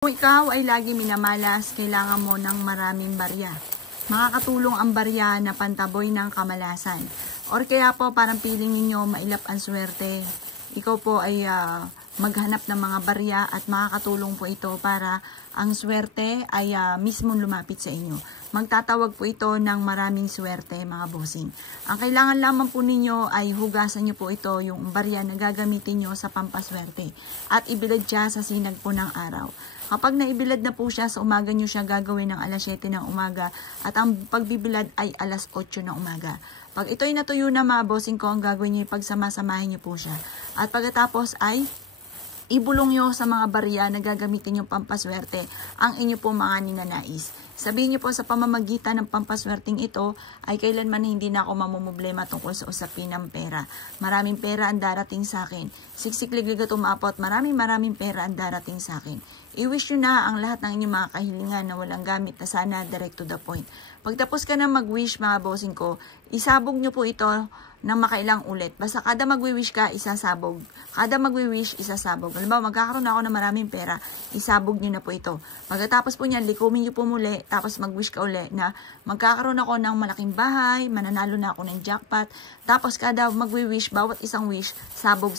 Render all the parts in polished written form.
Kung ikaw ay lagi minamalas, kailangan mo ng maraming barya. Makakatulong ang barya na pantaboy ng kamalasan. Or kaya po parang piling ninyo mailap ang swerte. Ikaw po ay maghanap ng mga barya at makakatulong po ito para ang swerte ay mismo lumapit sa inyo. Magtatawag po ito ng maraming swerte, mga bossing. Ang kailangan lamang po ninyo ay hugasan nyo po ito, yung barya na gagamitin nyo sa pampaswerte. At ibilad siya sa sinag po ng araw. Kapag naibilad na po siya, sa umaga nyo siya gagawin ng alas 7 ng umaga at ang pagbibilad ay alas 8 ng umaga. Pag ito'y natuyo na, mga bossing ko, ang gagawin nyo ay pagsamasamahin nyo po siya. At pagkatapos ay ibulong nyo sa mga barya na gagamitin yung pampaswerte ang inyo po mga ninanais. Sabihin nyo po sa pamamagitan ng pampaswerteng ito ay kailanman hindi na ako mamumblema tungkol sa usapin ng pera. Maraming pera ang darating sa akin. Siksikliglig at umapot, maraming pera ang darating sa akin. I-wish nyo na ang lahat ng inyong mga kahilingan na walang gamit na sana direct to the point. Pagtapos ka na mag-wish, mga bossing ko, isabog nyo po ito ng makailang ulit. Basta kada mag-wish ka, isasabog. Kada mag-wish, isasabog. Halimbawa, magkakaroon ako ng maraming pera, isabog nyo na po ito. Pagkatapos po niyan, likumin nyo po muli, tapos mag-wish ka uli na magkakaroon ako ng malaking bahay, mananalo na ako ng jackpot. Tapos kada mag-wish, bawat isang wish, sabog.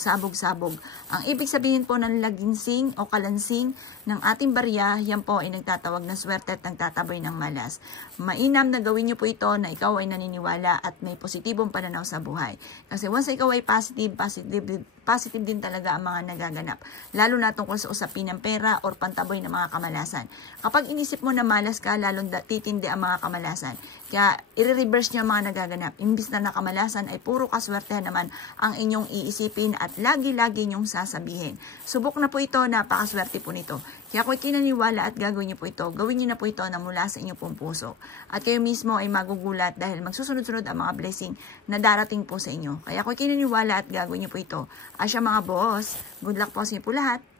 Ang ibig sabihin po ng laginsing o kalansing ng ating barya, yan po ay nagtatawag ng swerte at nagtataboy ng malas. Mainam na gawin nyo po ito na ikaw ay naniniwala at may positibong pananaw sa buhay. Kasi once ikaw ay positive din talaga ang mga nagaganap. Lalo na tungkol sa usapin ng pera or pantaboy ng mga kamalasan. Kapag inisip mo na malas ka, lalong titindi ang mga kamalasan. Kaya i-reverse nyo ang mga nagaganap. Imbis na nakamalasan ay puro kaswertehan naman ang inyong iisipin at lagi-lagi nyong sasabihin. Subok na po ito, napakaswerte po nito. Kaya kung kinaniwala at gagawin nyo po ito, gawin nyo na po ito na mula sa inyong pong puso. At kayo mismo ay magugulat dahil magsusunod-sunod ang mga blessing na darating po sa inyo. Kaya kung kinaniwala at gagawin nyo po ito, asya mga boss, good luck po sa inyo po lahat.